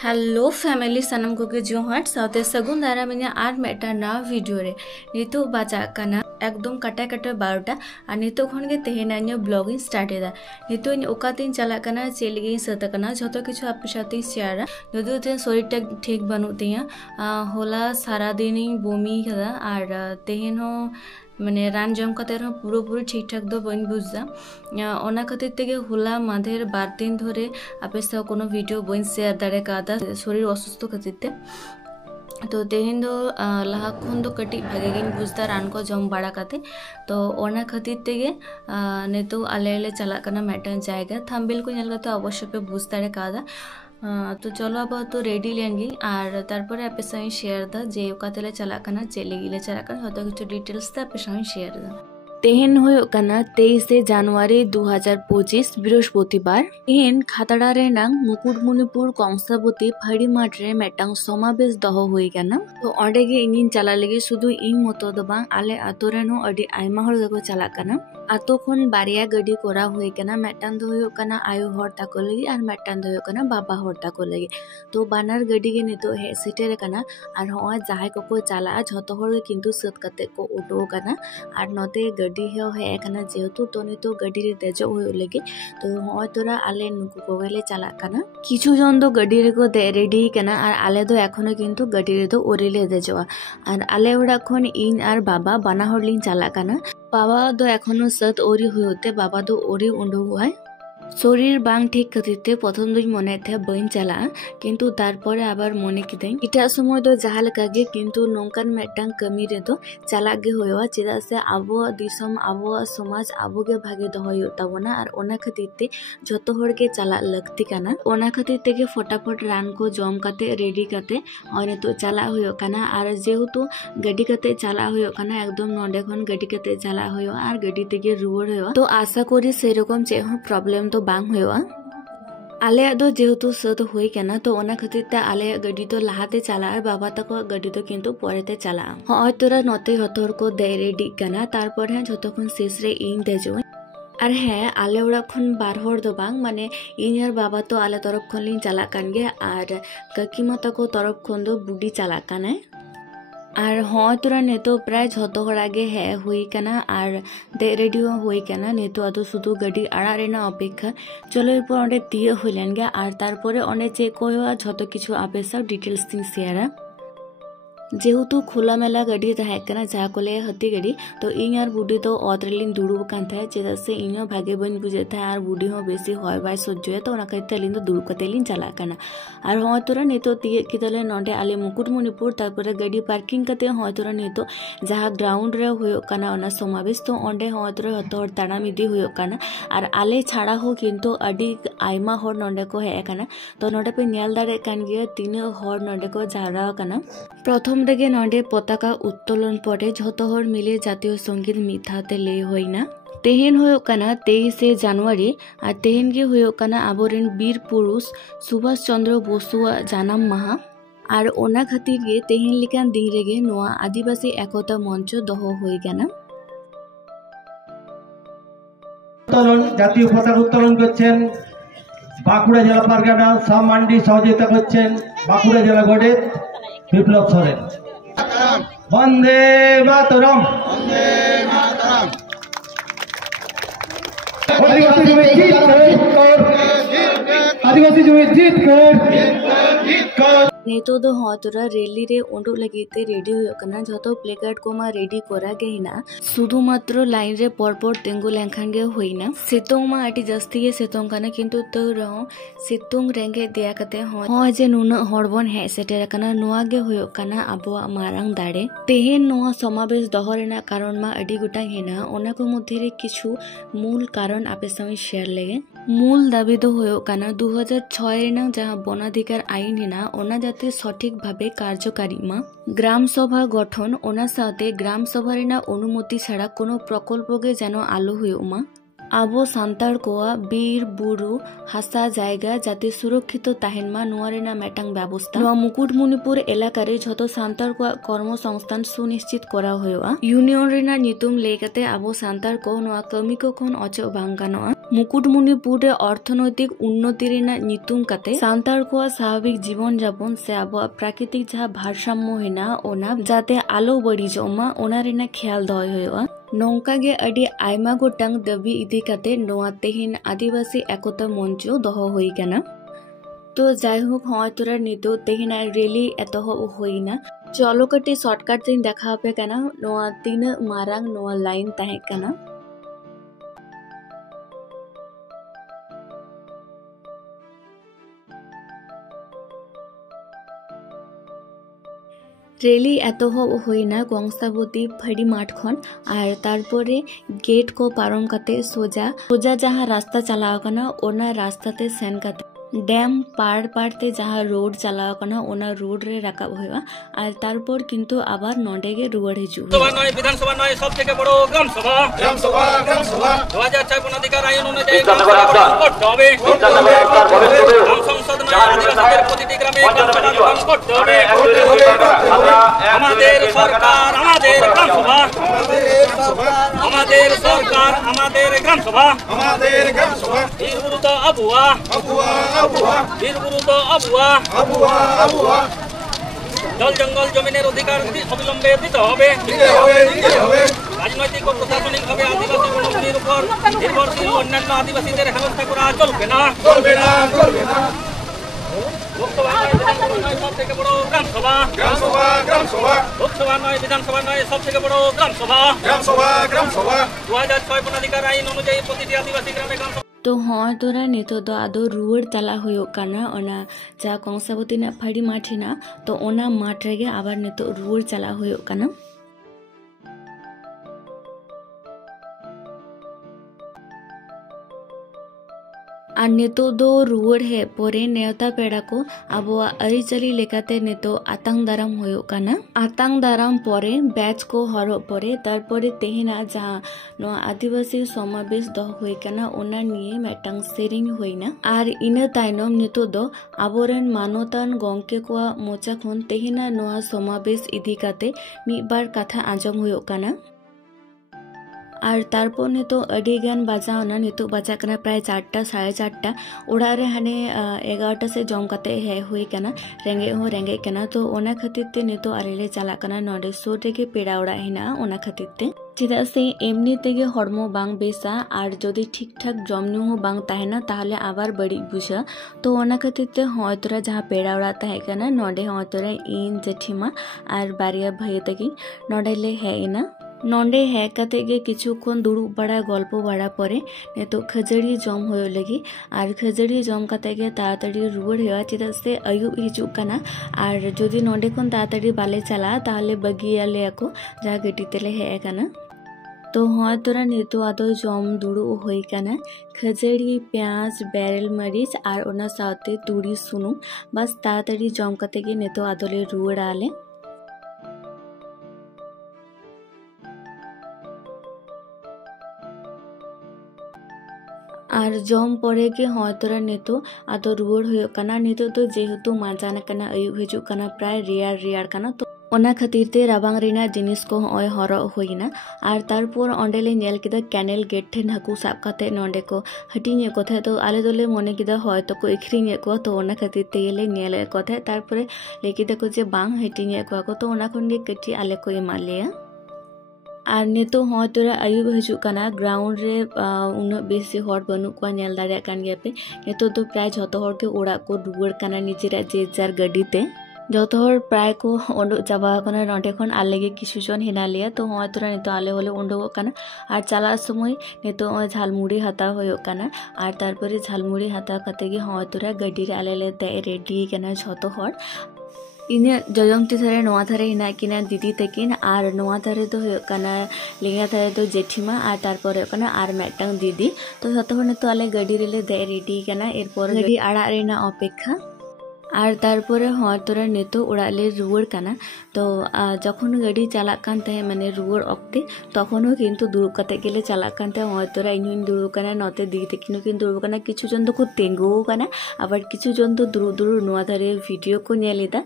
Hello family सनम को के जोहार साथे सगुन दारा में आर मेटा ना वीडियो रे नितो बाजा कना एकदम कटा कटा 12टा और नितो खन के तेहेना ब्लॉगिंग स्टार्ट एदा नितो ओकातीन चला कना चेलगी सत कना झतो किछु आपके साथे शेयर यदि ते शरीरटा ठीक बानु तिया होला सारा दिन बमी कदा और तेहेन हो माने रान जम कते पूरी ठीक ठाक दो बन बुझा ओना खातिर तेगे होला माधेर 12 दिन धरे आपे साथ कोनो वीडियो बन शेयर दाड़े कादा शरीर असुस्थ खातिर ते तो तेहेन दो लहा खुन दो कटी भागे गिन बुझदा रान को जम बाड़ा काते तो ओना खातिर तेगे नेतो आले चला कना मेटन जाएगा थंबनेल को नेल काते अवश्य पे बुझ दाड़े कादा तो चलो अब तो रेडी लेंगे और तारपरे आपे साथ शेयर दा जे ओकातेले चला कना चेले गिले चला कना हतो किछु डिटेल्स ता आपे साथ शेयर दा तेहेन होयो कना 23 জানুয়ারি 2025 बृहस्पतिवार तेहेन खातड़ा रे नांग मुकुटमणिपुर कंसाबती फाड़ी माठ रे मेटांग समावेश दहो होई कना तो ओंडे गे इनिन चला लगे शुधु इन मतो दो बांग आले आतो रेन हो अडी आयमा हर दको चला कना आतो खन बारिया गडी कोरा होई कना मेटांग दो होयो कना आयु हर ताको लगी और मेटांग दो होयो कना बाबा हर ताको लगी तो बानार गडी गे नितो हे सेटेर कना और हो जाहे को चला झतो हर गे किंतु सत कते को उडो कना और नते गडी है कना जेहेतु तो नितो गडी रे देजो होयो लगे तो हो तोरा आले नुकु कोगेले चला कना किछु जन दो गडी रे को रेडी कना और आले दो एखोनो किंतु गडी रे दो ओरिले देजोआ और आले ओड़ा खन इन और बाबा बाना हरलिन चला कना बाबा दो एखोनो सत ओरी होते बाबा दो ओरी उंडो हुआ शरीर बांग ठीक खातिर प्रथम दिन मने थे बन चला किंतु तारपरे आबार मने किदें इटा समय दो जहा लेका गे किंतु नोंकान मेटांग कमी रे दो चला गे होयोआ चेदा से आबो दिसम आबो समाज आबो गे भागे दो होयो ताबोना और ओना खातिर ते जतो हर के चला लगती काना ओना खातिर ते के फटाफट रान को जम काते रेडी काते और तो चला होयो काना और जेहेतु गडी काते चला होयो काना एकदम नोंडे खन गडी काते चला होयो और गडी ते गे रुवर होयो तो आशा करी सेरकम चे हो प्रॉब्लम तो बांग होयोआ आले दो जेहेतु सत होई कना तो ओना खातिर ते आले गडी तो लाहाते चला और बाबा तको गडी तो किंतु परेते चला होय तोरा नते हथर को दे रेडी कना तारपर है जतखन शेष रे इन देजो और है आले ओड़ा खन बार हर दो बांग माने इन और बाबा तो आले तरफ खन लिन चला कान गे और काकीमा तको तरफ खन दो बुडी चला काने और हाँ तोरा नेतो प्राय झतो हर आगे है हुई कना और दे रेडी हुई कना नेतो आदो शुधु गडी आड़ा रेना अपेक्षा चलो एरपर ओंडे तिये हइलेन गे और तारपरे ओंडे चेक होया झतो किछु आपे सब डिटेल्स थिन शेयर जेहेतु खुला मेला गडी तहकना जहाँ को ले हती गडी तो इन और बुडी तो अतरेलिन दुड़ुब कान था चेदा से इन भागे बन बुझे था और बुडी हो बेसी होय बाय सज्जो तो ओना कहते लिन तो दुड़ुब कतेलिन चला कना और होय तोरा नेतो तिये कितले नोंडे आले मुकुटमणिपुर तारपरे गडी पार्किंग कते होय तोरा नेतो जहाँ ग्राउंड रे होयो कना ओना समावेश तो ओंडे होय तोरा हतो ताड़ाम इदी होयो कना और आले छाड़ा हो किंतु अडी आयमा हर नोंडे को है कना तो नोंडे पे नेल दाड़े कान गिया तीन हर नोंडे को जारा कना प्रथम रेगे नोंडे पताका उत्तोलन परे झतो हर मिले जातीय संगीत मिथाते ले होइना तेहेन होयो कना 23 জানুয়ারি और तेहेन गे होयो कना आबोरेन वीर पुरुष सुभाष चंद्र बोसु जानाम माहा और ओना खातिर गे तेहेन लिकान दिन रेगे नोआ आदिवासी एकता मंच दहो होई गाना उत्तोलन জাতীয় পতাকা উত্তোলন করছেন বাঁকুড়া জেলা পারগানা সাম মান্ডি সহযোগিতা করছেন বাঁকুড়া জেলা গডে বিপ্লব সরেন বন্দে মাতরম বন্দে মাতরম आदिवासी जो जीत कर नेतो दो हाँ तोरा रैली रे ओंडो लगी ते रेडी हो कना जतो प्लेकार्ड को मा रेडी करा गे हिना शुधु मात्र लाइन रे परपर तेंगु लेंखान गे होइना सितोंग मा आटी जस्ती गे सितोंग कना किंतु तो रहो सितोंग रेंगे दिया कते हाँ जे नुना हड़बन है सेटेर कना नुआ गे होयो कना अबो मारांग दाड़े तेहेन नुआ समावेश दहरेना कारण मा अडी गुटा हिना ओना को मध्य रे किछु मूल कारण आपे संग शेयर लेगे मूल दाबी दो होयो कना 2006 रेना जहां वनाधिकार आईन हिना ओना जाते सठिक भावे कार्यकारी मा ग्राम सभा गठन ओना साथे ग्राम सभा रेना अनुमति छाड़ा कोनो प्रकल्प गे जेनो आलो होयो मा ᱟᱵᱚ ᱥᱟᱱᱛᱟᱲ ᱠᱚᱣᱟᱜ ᱵᱤᱨ ᱵᱩᱨᱩ ᱦᱟᱥᱟ ᱡᱟᱭᱜᱟ ᱡᱟᱛᱮ ᱥᱩᱨᱚᱠᱷᱤᱛᱚ ᱛᱟᱦᱮᱱ ᱢᱟ ᱱᱚᱣᱟ ᱨᱮᱱᱟᱜ ᱢᱤᱫᱴᱟᱝ ᱵᱮᱵᱚᱥᱛᱟ ᱱᱚᱣᱟ ᱢᱩᱠᱩᱴᱢᱩᱱᱤᱯᱩᱨ ᱮᱞᱟᱠᱟ ᱨᱮ ᱡᱷᱚᱛᱚ ᱥᱟᱱᱛᱟᱲ ᱠᱚᱣᱟᱜ ᱠᱚᱨᱢᱚ ᱥᱚᱝᱥᱛᱷᱟᱱ ᱥᱩᱱᱤᱥᱪᱤᱛ ᱠᱚᱨᱟᱣ ᱦᱩᱭᱩᱜᱼᱟ। ᱤᱭᱩᱱᱤᱭᱚᱱ ᱨᱮᱱᱟᱜ ᱧᱩᱛᱩᱢ ᱞᱟᱹᱭ ᱠᱟᱛᱮ ᱟᱵᱚ ᱥᱟᱱᱛᱟᱲ ᱠᱚ ᱱᱚᱣᱟ ᱠᱟᱹᱢᱤ ᱠᱚ ᱠᱷᱚᱱ ᱚᱪᱚᱜ ᱵᱟᱝ ᱜᱟᱱᱚᱜᱼᱟ। ᱢᱩᱠᱩᱴᱢᱩᱱᱤᱯᱩᱨ ᱨᱮ ᱚᱨᱛᱷᱚᱱৈতিক উন্নতি ᱨᱮᱱᱟᱜ ᱧᱩᱛᱩᱢ ᱠᱟᱛᱮ ᱥᱟᱱᱛᱟᱲ ᱠᱚᱣᱟᱜ ᱥᱟᱵᱷᱟᱵᱤক ᱡᱤᱵᱚᱱ ᱡᱟᱯᱚᱱ ᱥᱮ ᱟᱵᱚᱣᱟᱜ ᱯᱨᱟᱠᱨᱤᱛᱤक ᱡᱟᱦᱟᱸ ᱵᱷᱟᱨᱥᱟম্য ᱦᱮᱱᱟᱜᱼᱟ ᱚᱱᱟ ᱡᱟᱛᱮ ᱟᱞᱚ ᱵᱟᱹᱲᱤᱡᱚᱜ ᱢᱟ ᱚᱱᱟ ᱨᱮᱱᱟᱜ ᱠᱷᱮᱭᱟᱞ ᱫᱚᱦᱚᱭ ᱦᱩᱭᱩᱜᱼᱟ। ᱱᱚᱝᱠᱟ ᱜᱮ ᱟᱹᱰᱤ ᱟᱭᱢᱟ ᱜᱚᱴᱟᱝ ᱫᱟᱹᱵᱤ ᱤᱫᱤ ᱠᱟᱛᱮ ᱱᱚᱣᱟ ᱛᱮᱦᱮᱧ ᱟᱹᱫᱤᱵᱟᱹᱥᱤ ᱮᱠᱚᱛᱟ ᱢᱚᱧᱪᱚ ᱫᱚᱦᱚ ᱦᱩᱭ ᱟᱠᱟᱱᱟ। तो जायहोक हॉय तोरा नितो तेहिना रेली एतोहब होइना चलो कटी शॉर्टकट तीन देखा पे कना नोआ तीन मारांग नोआ लाइन ताहे कना रेली एतोहब होइना गंगसाबती फड़ी माठ खन और तारपरे गेट को पारम कते सोजा जहाँ रास्ता चलाव कना ओना रास्ता ते सेन कते डैम पार ते जहाँ रोड चलाव कना ओना रोड रे राकाब होइबा और तारपर किंतु आबार नोंडे गे रुवाड़ हिजु विधानसभा नय सबथेके बड़ो ग्राम सभा 2006 अधिकार आईन অনুযায়ী করতে হবে গ্রাম সংসদ নয় আদিবাসীদের প্রতিটি গ্রামে গ্রাম করতে হবে আমাদের সরকার আমাদের গ্রাম সভা আমাদের সরকার আমাদের গ্রাম সভা বীরগুরুত আবুয়া জল জঙ্গল জমিনের অধিকার অবিলম্বে দিতে হবে রাজনৈতিক ও প্রশাসনিকভাবে আদিবাসী বনভূমির উপর নির্ভরশীল অন্যান্য আদিবাসীদের হেনস্থা করা চলবে না লোকসভা নয় বিধানসভা নয় সব থেকে বড় গ্রাম সভা লোকসভা নয় বিধানসভা নয় সব থেকে বড় গ্রাম সভা 2006 বনাধিকার আইন অনুযায়ী প্রতিটি আদিবাসী গ্রামে গ্রাম तो हॉय तोरा नितो दो आदो रुवाड़ चला हुयो काना ओना जा कंसाबती ना फड़ी माठिना तो ओना माठ रेगे आबार नितो रुवाड़ चला हुयो काना और नितो दो रुवाड़ है पोरे नेवता पेड़ा को आबोआ अरिचली लेकाते नितो आतंग दाराम होयो काना आतंग दाराम पोरे बैच को हरो पोरे तारपोरे तेहिना जहाँ नो आदिवासी समावेश दो हुई काना ओना निये मेटांग सेरिंग हुईना और इना ताइनम नितो दो आबोरेन मानोतान गंके को मोचा खन तेहिना नोआ समावेश इदी काते मिबार कथा आंजम हुयो काना और तारपर नितो अडी गान बाजावना नितो बाजा कना प्राय 4टा 4:30 ओड़ा रे हाने 11टा से जम कते हे हुई कना रेंगे कना तो ओना खातिर ते नितो आरेले चला कना नोडे सोटे के पेड़ा ओड़ा हिना ओना खातिर ते चिदा से एमनी तेगे हड़मो बांग बेसा और जदि ठीक ठाक जम न्यू हो बांग ताहेना ताहले आबार बड़ी बुझा तो ओना खातिर ते हय तोरा जहाँ पेड़ा ओड़ा ताहे कना नोडे हय तोरा इन जेठीमा और बारिया भाई तकी नोडे ले हे इना नोंडे है कते गे किछु खन दुड़ुब बड़ा गल्प बड़ा परे नितो खजड़ी जम होयो लगी और खजड़ी जम कते गे ताड़ाताड़ी रुवाड़ होया चिदा से अयुब हिजु कना और जदि नोंडे खन ताड़ाताड़ी बाले चला ताहले बगिया लेको जा गटी तेले हे कना तो हय तोरा नितो आदो जम दुड़ुब होई कना खजड़ी प्याज बेरेल मरीच और ओना साथे तुड़ी सुनुम बस ताड़ाताड़ी जम कते गे नितो आदोले रुवाड़ आले और जम परे के हय तोरा नितो आदो रुवाड़ होयो कना नितो तो जेहेतु मांजान कना अयुब हिजु कना प्राय रियार कना तो ओना खातिर ते राबांग रेना जिनिस को हय हरो होइना और तारपर ओंडेले नेल किदा कैनेल गेट ठेन हाकू साब काते नोंडे को हटिने कोथे तो आले दोले मने किदा हय तो को इखरिने को तो ओना खातिर ते ले नेल कोथे तारपरे लेकिदा को जे बांग हटिने को तो ओना खन गे कटी आले को एमालेया और नितो हय तोरा अयुब हिजु कना ग्राउंड रे उन बेसी हर बनू को नेल दाड़े कान गया पे नितो तो प्राय झतो हर के ओड़ा को रुवाड़ कना निजेरा जे जार गडीते जतो हर प्राय को ओंडो चाबा कना नोंडे खन आलेगे किछु जन हेना लिया तो हय तोरा नितो आले होले ओंडो कना और चला समय नितो झालमुड़ी हाता होयो कना और तारपरे झालमुड़ी हाता कते गे हय तोरा गडी रे आले ले दे रेडी कना झतो हर इने जजमती थारे नोआ थारे हिना किना दीदी तकिन और नोआ थारे तो कना लेंगा थारे तो जेठीमा और तारपर कना और मेटंग दीदी तो जतो हर नितो आले गडी रे ले दे रेडी कना एरपर गडी आड़ा रेना अपेक्षा और तारपरे हाँ तोरा नितो उड़ाग ले रुआड़ काना तो जखन गाड़ी चलाग कान तहे माने रुआड़ अक्ते तखनो किन्तु दुड़ुब काते गेले चलाग कान तहे हाँ तोरा इᱧ दुड़ुब काना नते दिक तकिनो किन दुड़ुब काना किछु जन दो को तेंगो काना आबार किछु जन तो दुड़ुब दुड़ुब नोआ धारे भिडियो को नेलेदा।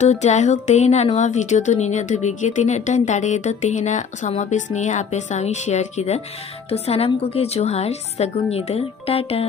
तो जायहोक तेहेना नोआ भिडियो तो निने धाबी गे तिनाटाñ दाड़ेदा तेहेना समावेश निये आपे सामी शेयर किदा। तो सानाम कोगे जोहार सागुन निदा टाटा।